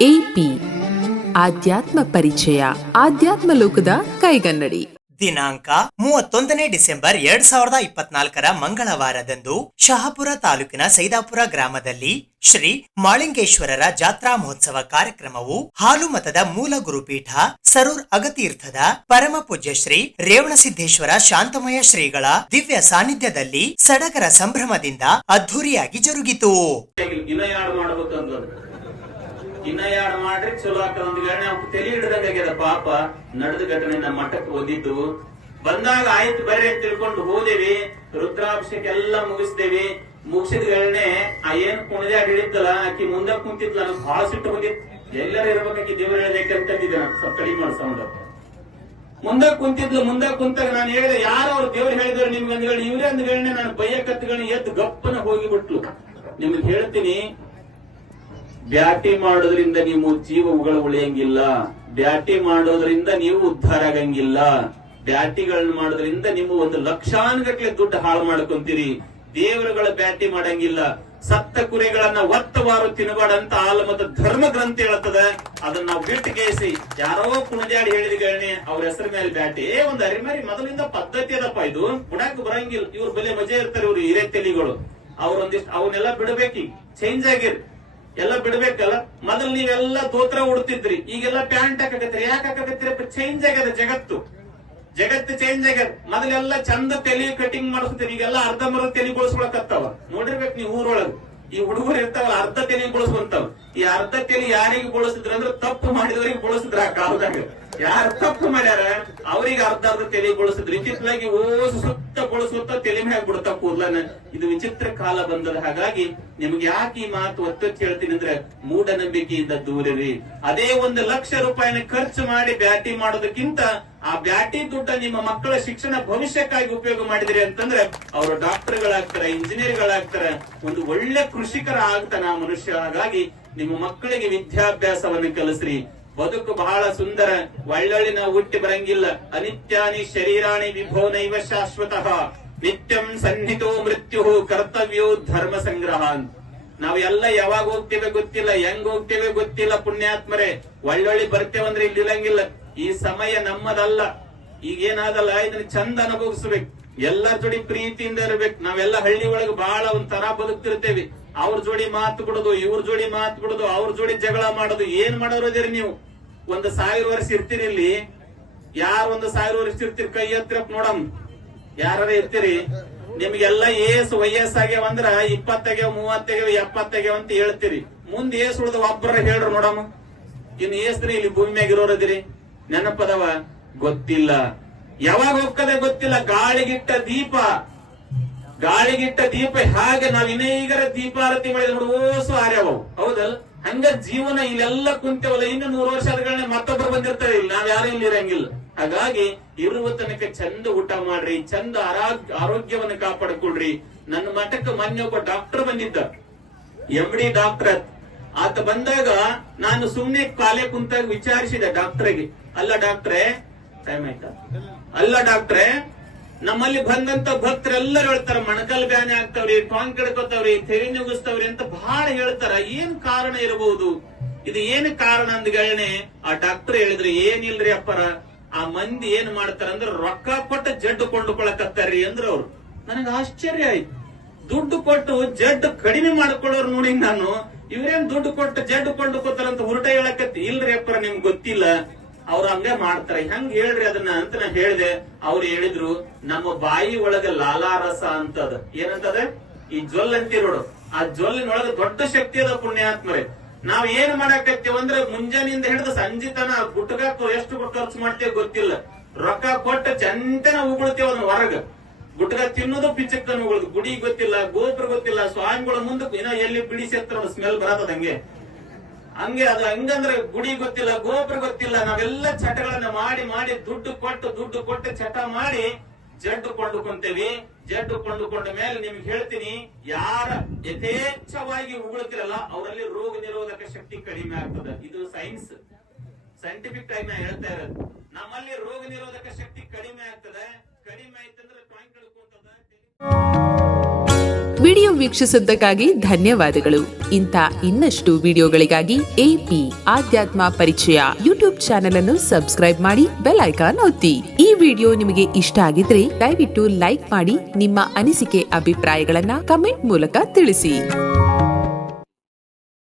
AP ಆಧ್ಯಾತ್ಮ ಪರಿಚಯ, ಆಧ್ಯಾತ್ಮ ಲೋಕದ ಕೈಗನ್ನಡಿ. ದಿನಾಂಕ ಮೂವತ್ತೊಂದನೇ ಡಿಸೆಂಬರ್ ಎರಡ್ ಸಾವಿರದ ಇಪ್ಪತ್ನಾಲ್ಕರ ಮಂಗಳವಾರದಂದು ಶಹಾಪುರ ತಾಲೂಕಿನ ಸೈದಾಪುರ ಗ್ರಾಮದಲ್ಲಿ ಶ್ರೀ ಮಾಳಿಂಗೇಶ್ವರರ ಜಾತ್ರಾ ಮಹೋತ್ಸವ ಕಾರ್ಯಕ್ರಮವು ಹಾಲು ಮತದ ಮೂಲ ಗುರುಪೀಠ, ಸರೂರ್ ಅಗತೀರ್ಥದ ಪರಮ ಪೂಜ್ಯ ಶ್ರೀ ರೇವಣಸಿದ್ದೇಶ್ವರ ಶಾಂತಮಯ ಶ್ರೀಗಳ ದಿವ್ಯ ಸಾನ್ನಿಧ್ಯದಲ್ಲಿ ಸಡಗರ ಸಂಭ್ರಮದಿಂದ ಅದ್ಧೂರಿಯಾಗಿ ಜರುಗಿತು. ಪಾಪ. ನಮ್ಮ ಮಠಕ್ಕೆ ಬಂದಾಗ ಆಯ್ತು ಬರ್ರಿ ಅಂತ ತಿಳ್ಕೊಂಡು ಹೋದೇವಿ. ರುದ್ರಾಭಿಷೇಕ ಎಲ್ಲ ಮುಗಿಸ್ದೇವಿ. ಮುಗಿಸಿದ ಗಳನೆ ಆ ಏನ್ ಕುಣದೆ ಹಿಡಿತಲ್ಲ ಆಕಿ ಮುಂದೆ ಕುಂತಿದ್ಲ ನನಗೆ ಬಹಳ ಸಿಟ್ಟು ಬಂದಿತ್ತು. ಎಲ್ಲರೂ ಇರ್ಬೇಕಾಕಿ ದೇವ್ರ ಹೇಳ್ಬೇಕಂತಿದ್ದೆ ನಾನು. ಸ್ವಲ್ಪ ಕಡಿಮೆ ಮಾಡಿ ಮುಂದೆ ಕುಂತಿದ್ಲು, ಮುಂದೆ ಕುಂತಾಗ ನಾನು ಹೇಳಿದೆ, ಯಾರು ಅವ್ರು ದೇವ್ರು ಹೇಳಿದ್ರು ನಿಮ್ಗೆ ಅಂದ್ಗಳು ಇವ್ರೇ ಅಂದ್ಗಳನ್ನ ನಾನು ಬಯ್ಯ ಕತ್ಗಳನ್ನ ಎದ್ದು ಗಪ್ಪನ ಹೋಗಿ ಬಿಟ್ಲು ನಿಮ್ಗೆ ಹೇಳ್ತೀನಿ, ಬ್ಯಾಟಿ ಮಾಡೋದ್ರಿಂದ ನೀವು ಉಗಳ ಉಳಿಯಂಗಿಲ್ಲ. ಬ್ಯಾಟಿ ಮಾಡೋದ್ರಿಂದ ನೀವು ಉದ್ಧಾರ ಆಗಂಗಿಲ್ಲ. ಬ್ಯಾಟಿಗಳನ್ನ ಮಾಡೋದ್ರಿಂದ ನಿಮ್ಮ ಒಂದು ಲಕ್ಷಾನುಗಟ್ಲೆ ದುಡ್ಡು ಹಾಳು ಮಾಡ್ಕೊಂತೀರಿ. ದೇವರುಗಳ ಬ್ಯಾಟಿ ಮಾಡಂಗಿಲ್ಲ. ಸತ್ತ ಕುರಿಗಳನ್ನ ಒತ್ತವಾರು ತಿನ್ನಬಾರ್ದಂತ ಆಲಮದ ಧರ್ಮ ಗ್ರಂಥ ಹೇಳ್ತದ. ಅದನ್ನ ನಾವು ಬಿಟ್ಟು ಕೇಸಿ ಯಾರೋ ಕುಣಜಾಡಿ ಹೇಳಿದಗಳನ್ನೇ ಅವ್ರ ಹೆಸರ ಮೇಲೆ ಬ್ಯಾಟಿ. ಏ, ಒಂದ್ ಅರಿಮಾರಿ, ಮೊದಲಿಂದ ಪದ್ಧತಿ ಅದಪ್ಪ ಇದು. ಬುಡಾಕ್ ಬರಂಗಿಲ್ಲ. ಇವ್ರ ಬೆಲೆ ಮಜೆ ಇರ್ತಾರೆ ಇವ್ರು ಹಿರೇ ತೆಲಿಗಳು. ಅವ್ರೊಂದಿಷ್ಟು ಅವನ್ನೆಲ್ಲ ಬಿಡಬೇಕಿ ಚೇಂಜ್ ಆಗಿರ್. ಎಲ್ಲ ಬಿಡ್ಬೇಕಲ್ಲ? ಮೊದಲು ನೀವೆಲ್ಲ ತೋತ್ರ ಉಡ್ತಿದ್ರಿ. ಈಗೆಲ್ಲ ಪ್ಯಾಂಟ್ ಹಾಕಕತ್ರಿ ಯಾಕೆ ಹಾಕಕತ್ರಿ ಚೇಂಜ್ ಆಗ್ಯದ ಜಗತ್ತು. ಜಗತ್ತು ಚೇಂಜ್ ಆಗ್ಯದ ಮೊದಲೆಲ್ಲ ಚಂದ ತಲೆ ಕಟಿಂಗ್ ಮಾಡಿಸ್ತೀನಿ ಈಗೆಲ್ಲ ಅರ್ಧ ಮರ ತಲೆ ಬಳಸ್ಕೊಳಕತ್ತಾವ. ನೋಡಿರ್ಬೇಕು ನೀವು ಊರೊಳಗ. ಈ ಹುಡುಗರು ಇರ್ತಾವಲ್ಲ ಅರ್ಧ ತಲೆ ಬಳಸುವಂತಾವ ಈ ಅರ್ಧ ತೆಲಿ ಯಾರಿಗೆ ಬಳಸಿದ್ರ ಅಂದ್ರೆ ತಪ್ಪು ಮಾಡಿದವರಿಗೆ ಬಳಸಿದ್ರ ಆ ಕಾಲದಾಗ. ಯಾರು ತಪ್ಪು ಮಾಡ್ಯಾರ? ಅವ್ರಿಗೆ ಅರ್ಧ ಅರ್ಧ ತಲೆ ಬಳಸಿದ್ರು. ಇತ್ತಿತ್ತಲಾಗಿ ಓಸು ಸುತ್ತ ಗೊಳಿಸುತ್ತ ತಲೆ ಮ್ಯಾಗ ಬಿಡ್ತಾ ಕೂದ್ಲನ್ನ. ಇದು ವಿಚಿತ್ರ ಕಾಲ ಬಂದದ ಹಾಗಾಗಿ ನಿಮ್ಗೆ ಯಾಕೆ ಈ ಮಾತು ಒತ್ತೊತ್ತಿ ಹೇಳ್ತೀನಿ ಅಂದ್ರೆ ಮೂಢನಂಬಿಕೆಯಿಂದ ದೂರಿರಿ. ಅದೇ ಒಂದು ಲಕ್ಷ ರೂಪಾಯಿನ ಖರ್ಚು ಮಾಡಿ ಬ್ಯಾಟಿ ಮಾಡೋದಕ್ಕಿಂತ ಆ ಬ್ಯಾಟಿ ದುಡ್ಡ ನಿಮ್ಮ ಮಕ್ಕಳ ಶಿಕ್ಷಣ ಭವಿಷ್ಯಕ್ಕಾಗಿ ಉಪಯೋಗ ಮಾಡಿದ್ರಿ ಅಂತಂದ್ರೆ ಅವರು ಡಾಕ್ಟರ್ಗಳಾಗ್ತಾರೆ, ಇಂಜಿನಿಯರ್ಗಳಾಗ್ತಾರೆ, ಒಂದು ಒಳ್ಳೆ ಕೃಷಿಕರ ಆಗ್ತಾನ ಮನುಷ್ಯ. ಹಾಗಾಗಿ ನಿಮ್ಮ ಮಕ್ಕಳಿಗೆ ವಿದ್ಯಾಭ್ಯಾಸವನ್ನು ಕಲಿಸ್ರಿ. ಬದುಕು ಬಹಳ ಸುಂದರ ಒಳ್ಳೊಳ್ಳಿ ಹುಟ್ಟಿ ಬರಂಗಿಲ್ಲ. ಅನಿತ್ಯಾನಿ ಶರೀರಾಣಿ ವಿಭೋ ನೈವ ಶಾಶ್ವತಃ. ನಿತ್ಯಂ ಸನ್ನಿತೋ ಮೃತ್ಯು ಕರ್ತವ್ಯೋ ಧರ್ಮ ಸಂಗ್ರಹ ಅಂತ. ನಾವು ಎಲ್ಲ ಯಾವಾಗ ಹೋಗ್ತೇವೆ ಗೊತ್ತಿಲ್ಲ, ಹೆಂಗ್ ಹೋಗ್ತೇವೆ ಗೊತ್ತಿಲ್ಲ ಪುಣ್ಯಾತ್ಮರೇ. ಒಳ್ಳೊಳ್ಳಿ ಬರ್ತೇವಂದ್ರೆ ಇಲ್ಲಿ ಈ ಸಮಯ ನಮ್ಮದಲ್ಲ. ಈಗೇನಾದಲ್ಲ ಇದನ್ನ ಚಂದ ಅನುಭವಿಸ್ಬೇಕು. ಎಲ್ಲ ಜೋಡಿ ಪ್ರೀತಿಯಿಂದ ಇರ್ಬೇಕು. ನಾವೆಲ್ಲ ಹಳ್ಳಿ ಒಳಗೆ ಬಹಳ ಒಂಥರ ಬದುಕ್ತಿರ್ತೇವೆ. ಅವ್ರ ಜೋಡಿ ಮಾತು ಬಿಡೋದು ಇವ್ರ ಜೋಡಿ ಮಾತು ಬಿಡೋದು ಅವ್ರ ಜೋಡಿ ಜಗಳ ಮಾಡೋದು, ಏನ್ ಮಾಡೋರು ಅದಿರಿ ನೀವು? ಒಂದು ಸಾವಿರ ವರ್ಷ ಇರ್ತೀರಿ ಇಲ್ಲಿ. ಯಾರು ಒಂದು ಸಾವಿರ ವರ್ಷ ಇರ್ತೀರಿ? ಕೈ ಹತ್ತಿರಪ್ ನೋಡಮ್. ಯಾರ ಇರ್ತೀರಿ? ನಿಮ್ಗೆಲ್ಲ ಏಸ್ ವಯಸ್ಸಾಗ್ಯಾವ ಅಂದ್ರ ಇಪ್ಪತ್ತಾಗ್ಯಾವ, ಮೂವತ್ತಾಗ್ಯಾವ, ಎಪ್ಪತ್ತಾಗ್ಯಾವ ಅಂತ ಹೇಳ್ತೀರಿ. ಮುಂದ್ ಏಸ್ ಉಳ್ದ ಒಬ್ಬರ ಹೇಳ್ರು ನೋಡಮ್ಮ ಇನ್ ಏಸ್ರಿ ಇಲ್ಲಿ ಭೂಮಿ ಮ್ಯಾಗ ಇರೋರದಿರಿ ನೆನಪದವ? ಗೊತ್ತಿಲ್ಲ. ಯಾವಾಗ ಹೋಗ್ತದೆ ಗೊತ್ತಿಲ್ಲ. ಗಾಳಿಗಿಟ್ಟ ದೀಪ. ಗಾಳಿಗಿಟ್ಟ ದೀಪ ಹಾಗೆ ನಾವು ಇನ್ನೀಗರ ದೀಪಾರತಿ ಮಾಡಿದ ನೋಡುವಸು ಆರ್ಯಾವ ಹೌದಲ್ ಹಂಗ ಜೀವನ ಇಲ್ಲೆಲ್ಲ ಕುಂತೇವಲ್ಲ ಇನ್ನು ನೂರು ವರ್ಷ ಆದ್ಗಳನ್ನ ಮತ್ತೊಬ್ಬರು ಬಂದಿರ್ತಾರೆ ಇಲ್ಲಿ ನಾವ್ ಯಾರು ಇಲ್ಲಿ ಇರಂಗಿಲ್ಲ. ಹಾಗಾಗಿ ಇರುವ ತನಕ ಚಂದ ಊಟ ಮಾಡ್ರಿ ಚಂದ ಆರೋಗ್ಯ ಆರೋಗ್ಯವನ್ನ ಕಾಪಾಡಿಕೊಳ್ರಿ. ನನ್ನ ಮಠಕ್ಕೆ ಮೊನ್ನೆ ಒಬ್ಬ ಡಾಕ್ಟರ್ ಬಂದಿದ್ದ. ಎಂ ಡಿ ಡಾಕ್ಟರ್ ಆತ ಬಂದಾಗ ನಾನು ಸುಮ್ನೆ ಕಾಲೇ ಕುಂತಾಗ ವಿಚಾರಿಸಿದೆ ಡಾಕ್ಟರ್ಗೆ ಅಲ್ಲ ಡಾಕ್ಟ್ರೆ ಟೈಮ್ ಆಯ್ತಾ? ಅಲ್ಲ ಡಾಕ್ಟ್ರೇ ನಮ್ಮಲ್ಲಿ ಬಂದಂತ ಭಕ್ತರೆಲ್ಲರೂ ಹೇಳ್ತಾರ, ಮಣಕಲ್ ಬ್ಯಾನೆ ಆಗ್ತಾವ್ರಿ, ಟಾಂಗ್ ಕೆಡ್ಕೋತಾವ್ರಿ ತೆರಿ ನುಗ್ಗಿಸ್ತಾವ್ರಿ ಅಂತ ಬಹಳ ಹೇಳ್ತಾರ. ಏನ್ ಕಾರಣ ಇರಬಹುದು ಇದು ಏನ್ ಕಾರಣ ಅಂದ್ಗಳನೆ ಆ ಡಾಕ್ಟರ್ ಹೇಳಿದ್ರೆ, ಏನಿಲ್ರಿ ಅಪ್ಪರ, ಆ ಮಂದಿ ಏನ್ ಮಾಡ್ತಾರ ಅಂದ್ರೆ ರೊಕ್ಕ ಕೊಟ್ಟ ಜಡ್ಡು ಕೊಂಡುಕೊಳಕತ್ತಾರ್ರಿ ಅಂದ್ರ ಅವ್ರು. ನನಗೆ ಆಶ್ಚರ್ಯ ಆಯ್ತು. ದುಡ್ಡು ಕೊಟ್ಟು ಜಡ್ ಕಡಿಮೆ ಮಾಡ್ಕೊಳ್ಳೋರು ನೋಡಿ ನಾನು, ಇವ್ರೇನ್ ದುಡ್ಡು ಕೊಟ್ಟು ಜಡ್ ಕೊಂಡುಕೋತಾರಂತ ಹುರಟ ಹೇಳಕತ್ತಿ? ಇಲ್ರಿ ಅಪ್ಪರ, ನಿಮ್ಗೆ ಗೊತ್ತಿಲ್ಲ. ಅವ್ರು ಹಂಗೆ ಮಾಡ್ತಾರೆ. ಹೆಂಗ್ ಹೇಳ್ರಿ ಅದನ್ನ ಅಂತ ನಾ ಹೇಳ್ದೆ. ಅವ್ರು ಹೇಳಿದ್ರು, ನಮ್ಮ ಬಾಯಿ ಒಳಗ ಲಾಲಾರಸ ಅಂತದ. ಏನಂತದ? ಈ ಜ್ವಲ್ ಅಂತೀರ ನೋಡು. ಆ ಜೊಲ್ಲಿನೊಳಗ ದೊಡ್ಡ ಶಕ್ತಿ ಅದ ಪುಣ್ಯಾತ್ಮರೆ. ನಾವ್ ಏನ್ ಅಂದ್ರೆ ಮುಂಜಾನೆಯಿಂದ ಹಿಡಿದು ಸಂಜಿತನ ತನ ಗುಟ್ಕಾಕ ಎಷ್ಟು ಖರ್ಚು ಮಾಡ್ತೇವೆ ಗೊತ್ತಿಲ್ಲ. ರೊಕ್ಕ ಕೊಟ್ಟು ಚಂತನ ಉಗುಳ್ತೇವ ಅದನ್ನ ಹೊರಗ. ಗುಟ್ಕ ತಿನ್ನೋದು ಪಿಚಕ್ಕನ್ನು ಉಗುಳುದು. ಗುಡಿ ಗೊತ್ತಿಲ್ಲ, ಗೋಪುರ ಗೊತ್ತಿಲ್ಲ, ಸ್ವಾಮಿಗಳ ಮುಂದಕ್ಕೆ ಏನೋ ಎಲ್ಲಿ ಬಿಡಿಸಿ ಸ್ಮೆಲ್ ಬರತ್ತದ ಹಂಗೆ. ಹಂಗೆ ಅದು ಹಂಗಂದ್ರೆ ಗುಡಿ ಗೊತ್ತಿಲ್ಲ, ಗೋಪುರ ಗೊತ್ತಿಲ್ಲ, ನಾವೆಲ್ಲ ಚಟಗಳನ್ನ ಮಾಡಿ ಮಾಡಿ, ದುಡ್ಡು ಕೊಟ್ಟು ದುಡ್ಡು ಕೊಟ್ಟು ಚಟ ಮಾಡಿ ಜಡ್ಡು ಕೊಂಡುಕೊಂತೇವಿ. ಜಡ್ಡು ಕೊಂಡುಕೊಂಡ ಮೇಲೆ ನಿಮ್ಗೆ ಹೇಳ್ತೀನಿ, ಯಾರ ಯಥೇಚ್ಛವಾಗಿ ಉಗುಳುತ್ತಿರಲ್ಲ ಅವರಲ್ಲಿ ರೋಗ ನಿರೋಧಕ ಶಕ್ತಿ ಕಡಿಮೆ ಆಗ್ತದೆ. ಇದು ಸೈನ್ಸ್ ಸೈಂಟಿಫಿಕ್ ಟೈಮ್ ಹೇಳ್ತಾ ಇರೋದು. ನಮ್ಮಲ್ಲಿ ರೋಗ ನಿರೋಧಕ ಶಕ್ತಿ ಕಡಿಮೆ ಆಗ್ತದೆ. ಕಡಿಮೆ ಆಯ್ತಂದ್ರೆ ಟಾಂಕ್ ಹಿಡ್ಕೊಂತದ ವಿಡಿಯೋ ವೀಕ್ಷಿಸಿದ್ದಕ್ಕಾಗಿ ಧನ್ಯವಾದಗಳು. ಇಂಥ ಇನ್ನಷ್ಟು ವಿಡಿಯೋಗಳಿಗಾಗಿ ಎಪಿ ಆಧ್ಯಾತ್ಮ ಪರಿಚಯ ಯೂಟ್ಯೂಬ್ ಚಾನೆಲ್ ಅನ್ನು ಸಬ್ಸ್ಕ್ರೈಬ್ ಮಾಡಿ ಬೆಲ್ ಐಕಾನ್ ಒತ್ತಿ. ಈ ವಿಡಿಯೋ ನಿಮಗೆ ಇಷ್ಟ ಆಗಿದ್ರೆ ದಯವಿಟ್ಟು ಲೈಕ್ ಮಾಡಿ, ನಿಮ್ಮ ಅನಿಸಿಕೆ, ಅಭಿಪ್ರಾಯಗಳನ್ನ ಕಮೆಂಟ್ ಮೂಲಕ ತಿಳಿಸಿ.